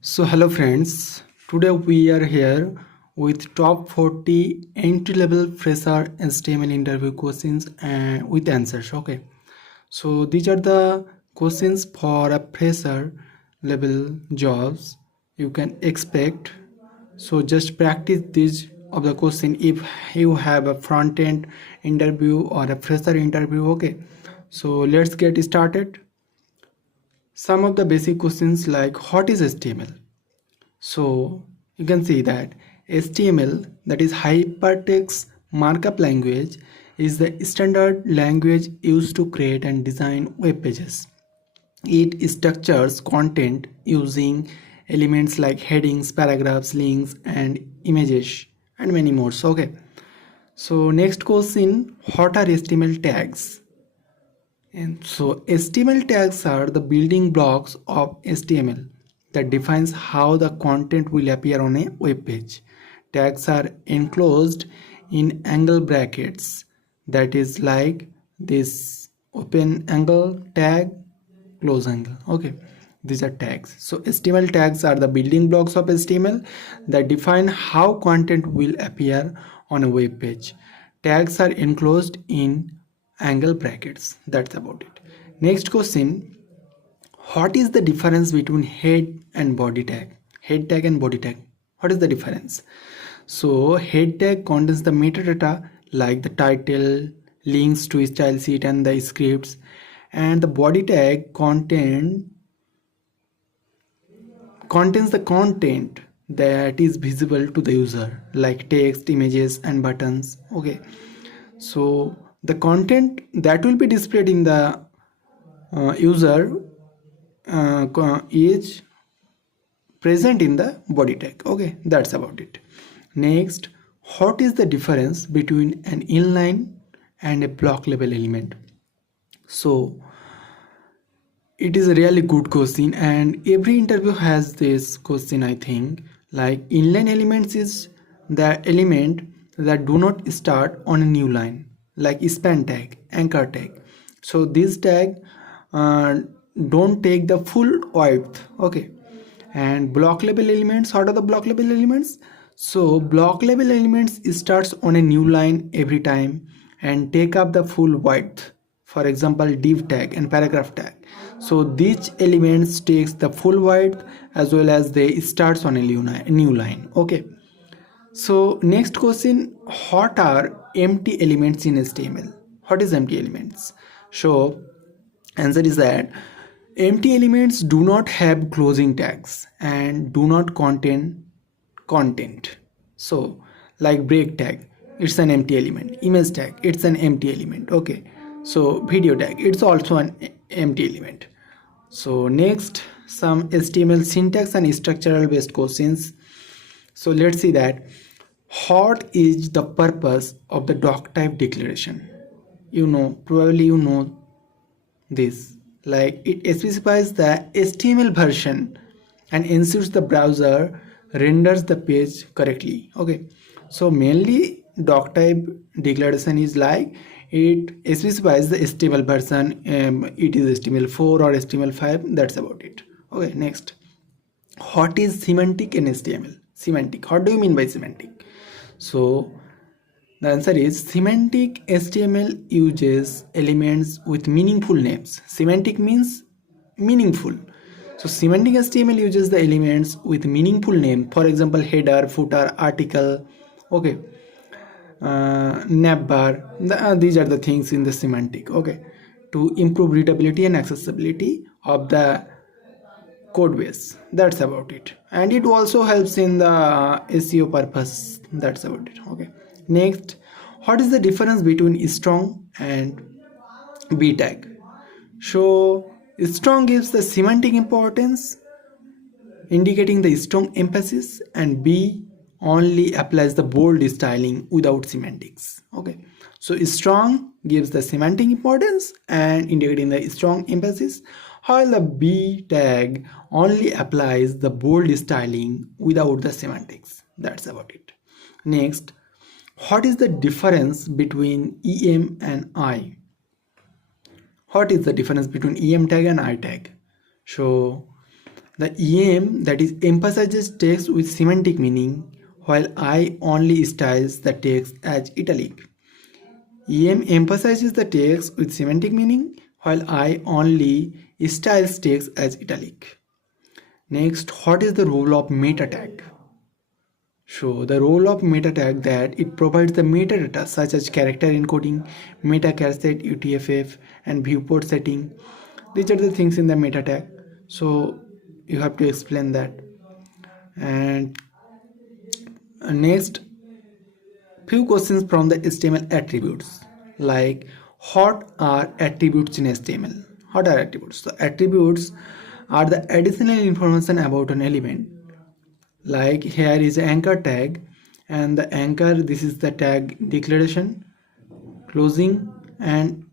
So hello friends, today we are here with top 40 entry-level fresher HTML interview questions and with answers. Okay, so these are the questions for a fresher level jobs you can expect. So just practice these of the question if you have a front-end interview or a fresher interview. Okay, so let's get started. Some of the basic questions like what is HTML? So you can see that HTML, that is hypertext markup language, is the standard language used to create and design web pages. It structures content using elements like headings, paragraphs, links, and images, and many more. So, okay. So next question, what are HTML tags? And so HTML tags are the building blocks of HTML that defines how the content will appear on a web page. Tags are enclosed in angle brackets, that is like this open angle tag, close angle. Okay, these are tags. So HTML tags are the building blocks of HTML that define how content will appear on a web page. Tags are enclosed in angle brackets. That's about it. Next question, what is the difference between head and body tag? Head tag and body tag, what is the difference? So head tag contains the metadata like the title, links to style sheet and the scripts, and the body tag contains the content that is visible to the user like text, images, and buttons. Okay, so the content that will be displayed in the user is present in the body tag. Okay, that's about it. Next, what is the difference between an inline and a block level element? So it is a really good question and every interview has this question. I think like inline elements is the element that do not start on a new line like span tag, anchor tag. So this tag uh, don't take the full width. Okay, and block level elements, what are the block level elements? So block level elements starts on a new line every time and take up the full width. For example, div tag and paragraph tag. So these elements takes the full width as well as they starts on a new line. Okay, so next question, what are empty elements in HTML? What is empty elements? So answer is that empty elements do not have closing tags and do not contain content. So like break tag, it's an empty element. Image tag, it's an empty element. Okay, so video tag, it's also an empty element. So next, some HTML syntax and structural based questions. So let's see that what is the purpose of the doc type declaration? Probably you know this, like it specifies the HTML version and ensures the browser renders the page correctly. Okay, so mainly doc type declaration is like it specifies the HTML version, it is HTML4 or HTML5. That's about it. Okay, next, what is semantic in HTML? Semantic, what do you mean by semantic? So the answer is semantic HTML uses elements with meaningful names. Semantic means meaningful. So semantic HTML uses the elements with meaningful name. For example, header, footer, article. Okay, navbar. These are the things in the semantic. Okay, to improve readability and accessibility of the code base. That's about it, and it also helps in the SEO purpose. That's about it. Okay, next, what is the difference between strong and b tag? So strong gives the semantic importance indicating the strong emphasis, and b only applies the bold styling without semantics. Okay, so strong gives the semantic importance and indicating the strong emphasis, while the b tag only applies the bold styling without the semantics. That's about it. Next, what is the difference between em and I? What is the difference between em tag and I tag? So The EM, that is, emphasizes text with semantic meaning, while I only styles the text as italic. EM emphasizes the text with semantic meaning, while I only styles text as italic. Next, what is the role of meta tag? So the role of meta tag, that it provides the metadata such as character encoding, meta cache, UTF-8, and viewport setting. These are the things in the meta tag. So you have to explain that. And next, few questions from the HTML attributes, like what are attributes in HTML? What are attributes? So attributes are the additional information about an element. Like here is anchor tag, and the anchor, this is the tag declaration, closing, and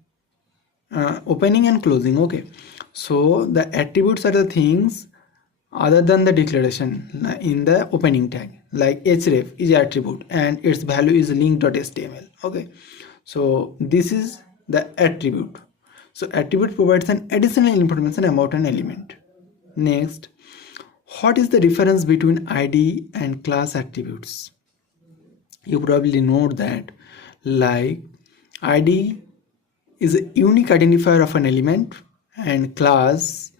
opening and closing. Okay, so the attributes are the things other than the declaration in the opening tag. Like href is attribute and its value is link.html. Okay, so this is the attribute. So attribute provides an additional information about an element. Next, what is the difference between ID and class attributes? You probably know that, like, ID is a unique identifier of an element, and class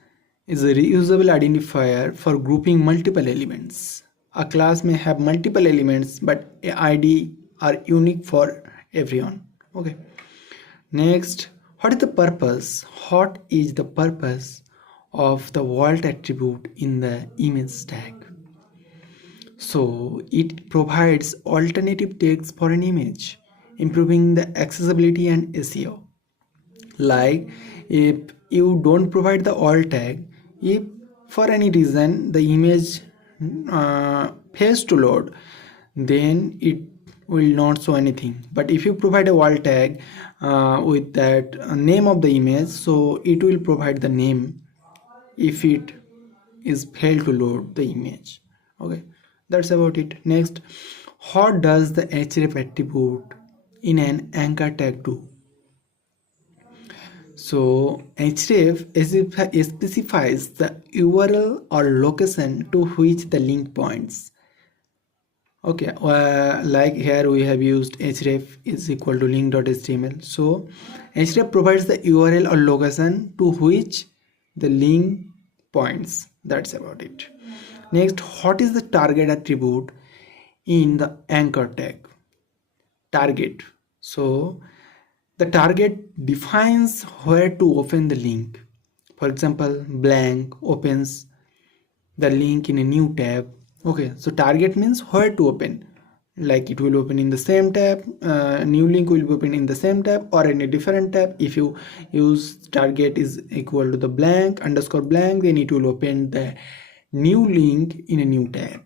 is a reusable identifier for grouping multiple elements. A class may have multiple elements, but ID are unique for everyone. Okay. Next, what is the purpose? What is the purpose of the vault attribute in the image tag? So it provides alternative text for an image, improving the accessibility and SEO. Like, if you don't provide the alt tag, if for any reason the image fails to load, then it will not show anything. But if you provide a alt tag with that name of the image, so it will provide the name if it is failed to load the image. Okay, that's about it. Next, what does the href attribute in an anchor tag do? So href specifies the URL or location to which the link points. Okay, like here we have used href is equal to link.html. So href provides the URL or location to which the link points. That's about it. Next, what is the target attribute in the anchor tag? Target. So the target defines where to open the link. For example, blank opens the link in a new tab. Okay, so target means where to open, like it will open in the same tab, new link will be open in the same tab or in a different tab. If you use target is equal to the blank underscore blank, then it will open the new link in a new tab.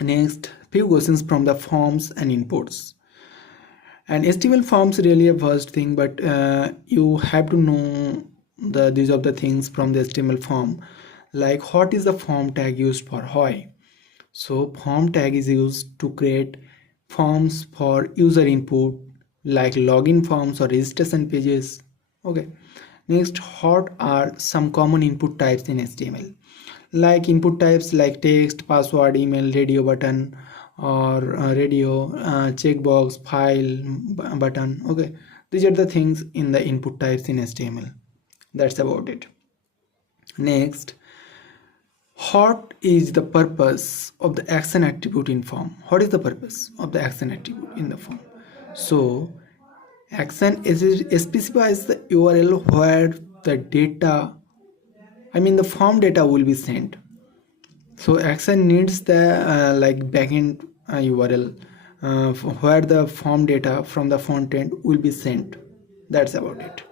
Next, few questions from the forms and inputs. And HTML forms really a first thing, but you have to know these are the things from the HTML form. Like, what is the form tag used for? Why? So form tag is used to create forms for user input, like login forms or registration pages. Okay. Next, what are some common input types in HTML? Like input types like text, password, email, radio button, or radio checkbox, file button. Okay, these are the things in the input types in HTML. That's about it. Next, what is the purpose of the action attribute in form? What is the purpose of the action attribute in the form? So action specifies the URL where the data, I mean the form data, will be sent. So action needs the like backend URL where the form data from the front end will be sent. That's about it.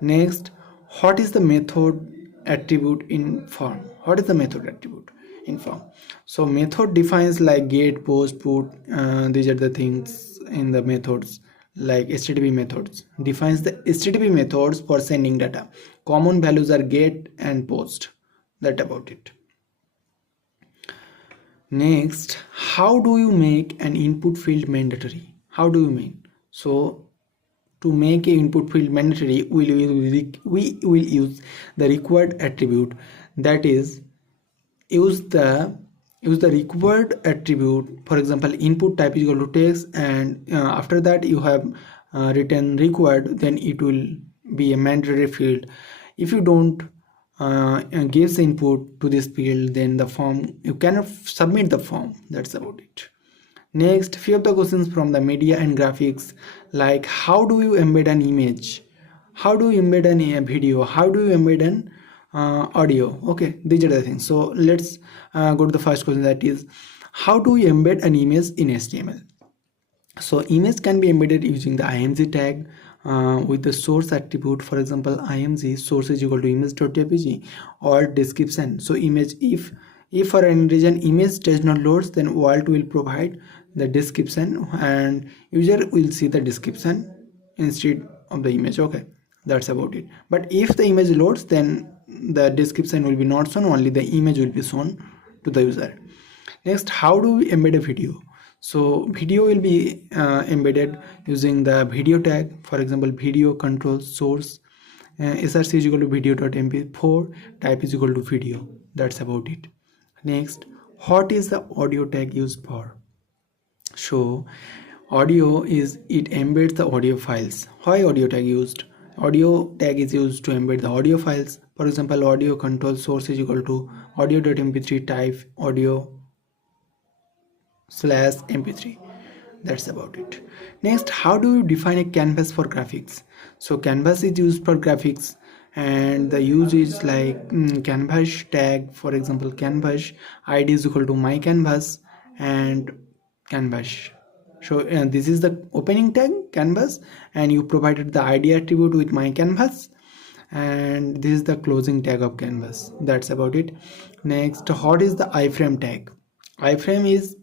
Next, what is the method attribute in form? What is the method attribute in form? So method defines like get, post, put. These are the things in the methods. Like HTTP methods defines the HTTP methods for sending data. Common values are get and post. That about it. Next, how do you make an input field mandatory? How do you mean? So to make an input field mandatory, we will use the required attribute, that is use the required attribute. For example, input type is equal to text, and after that you have written required, then it will be a mandatory field. If you don't gives input to this field, then the form, you cannot submit the form. That's about it. Next, few of the questions from the media and graphics, like how do you embed an image, how do you embed a video, how do you embed an audio. Okay, these are the things. So let's go to the first question, that is how do you embed an image in HTML. So image can be embedded using the img tag with the source attribute. For example, img source is equal to image.jpg or description. So image, if for any reason image does not load, then Vault will provide the description and user will see the description instead of the image. Okay, that's about it. But if the image loads, then the description will be not shown, only the image will be shown to the user. Next, how do we embed a video? So video will be embedded using the video tag. For example, video control source src is equal to video.mp4, type is equal to video. That's about it. Next, what is the audio tag used for? So audio is, it embeds the audio files. Why audio tag used? Audio tag is used to embed the audio files. For example, audio control source is equal to audio.mp3, type audio/mp3. That's about it. Next, how do you define a canvas for graphics? So canvas is used for graphics, and the use is like canvas tag. For example, canvas id is equal to my canvas and canvas. So this is the opening tag canvas, and you provided the id attribute with my canvas, and this is the closing tag of canvas. That's about it. Next, what is the iframe tag? Iframe is,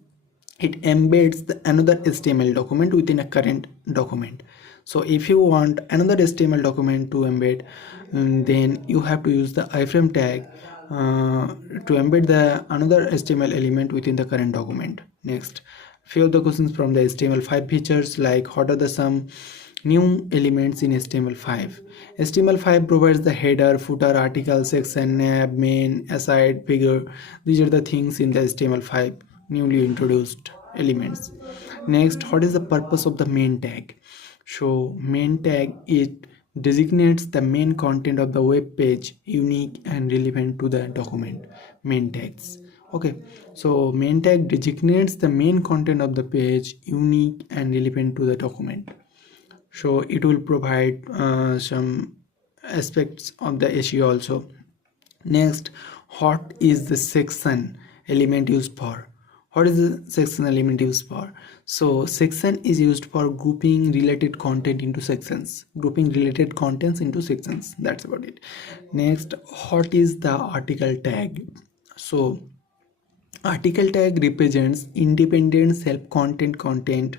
it embeds another HTML document within a current document. So if you want another HTML document to embed, then you have to use the iframe tag to embed the another HTML element within the current document. Next, few of the questions from the HTML5 features, like what are the some new elements in HTML5. HTML5 provides the header, footer, article, section, nav, main, aside, figure. These are the things in the HTML5 newly introduced elements. Next, what is the purpose of the main tag? So main tag, it designates the main content of the web page, unique and relevant to the document. Main tags. Okay, so main tag designates the main content of the page, unique and relevant to the document. So it will provide some aspects of the SEO also. Next, what is the section element used for? What is the section element used for? So section is used for grouping related content into sections, grouping related contents into sections. That's about it. Next, what is the article tag? So article tag represents independent self-content content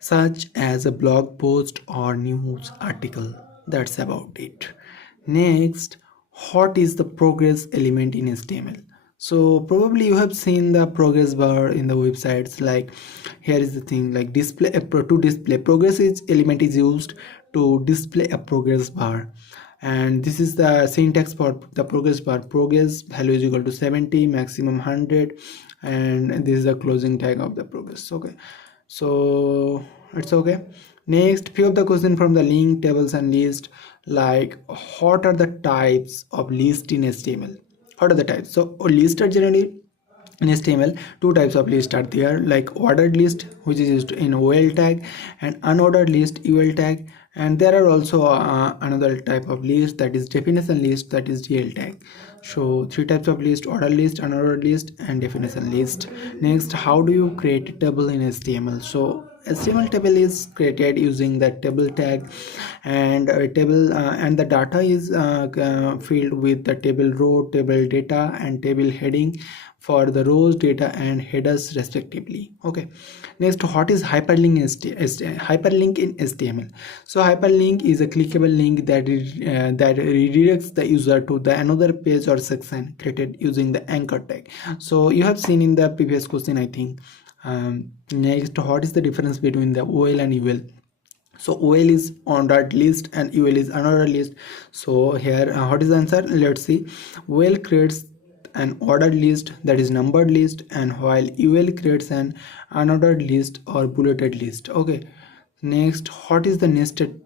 such as a blog post or news article. That's about it. Next, what is the progress element in HTML? So probably you have seen the progress bar in the websites. Like here is the thing, like display to display progress is element is used to display a progress bar, and this is the syntax for the progress bar. Progress value is equal to 70, maximum 100, and this is the closing tag of the progress. Okay, so it's okay. Next, few of the question from the link, tables and list, like what are the types of list in HTML? What are the types? So lists are generally in HTML, two types of lists are there, like ordered list, which is used in OL tag, and unordered list, UL tag. And there are also another type of list, that is definition list, that is DL tag. So three types of list: ordered list, unordered list, and definition list. Next, how do you create a table in HTML? So HTML table is created using the table tag, and a table and the data is filled with the table row, table data, and table heading for the rows, data, and headers respectively. Okay, next, what is hyperlink hyperlink in HTML? So hyperlink is a clickable link that redirects the user to the another page or section created using the anchor tag. So you have seen in the previous question, I think. Next, what is the difference between the OL and UL? So OL is ordered list and UL is unordered list. So here what is the answer? Let's see. OL creates an ordered list, that is numbered list, and while UL creates an unordered list or bulleted list. Okay, next, what is the nested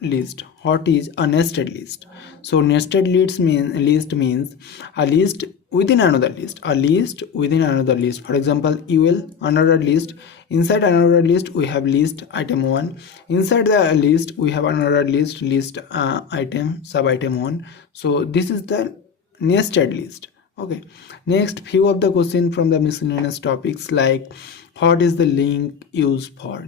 list? What is a nested list? So nested list means a list within another list, a list within another list. For example, UL another list, inside another list we have list item 1, inside the list we have another list item sub item 1. So this is the nested list. Okay, next, few of the question from the miscellaneous topics, like what is the link used for?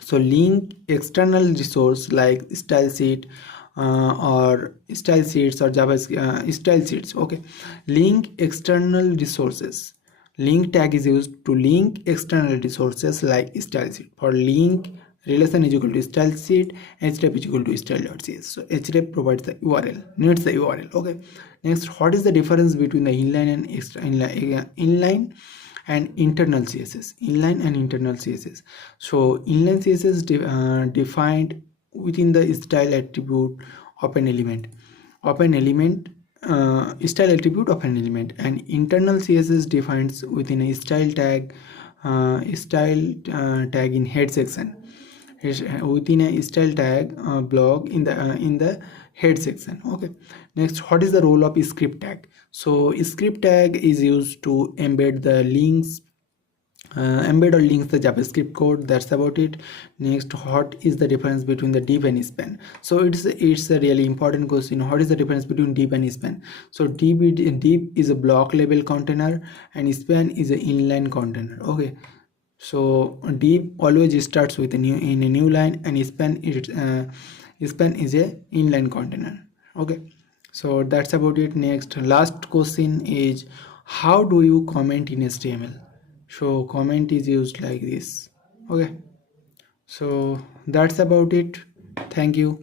So link external resource like style sheet or style sheets or JavaScript style sheets. Okay, link external resources. Link tag is used to link external resources like style sheet. For link, relation is equal to style sheet, href is equal to style.cs. So href provides the URL, needs the URL. Okay, next, what is the difference between the inline and inline and internal CSS? Inline and internal CSS. So inline CSS defined within the style attribute of an element, style attribute of an element, and internal CSS defines within a style tag, tag in head section, within a style tag block in the head section. Okay, next, what is the role of script tag? So script tag is used to embed the links, embed or links the JavaScript code. That's about it. Next, what is the difference between the div and span? So it's a really important question. What is the difference between div and span? So div is a block level container and span is an inline container. Okay, so div always starts with a new line, and span is a inline container. Okay, so that's about it. Next, last question is, how do you comment in HTML? So comment is used like this. Okay, so that's about it. Thank you.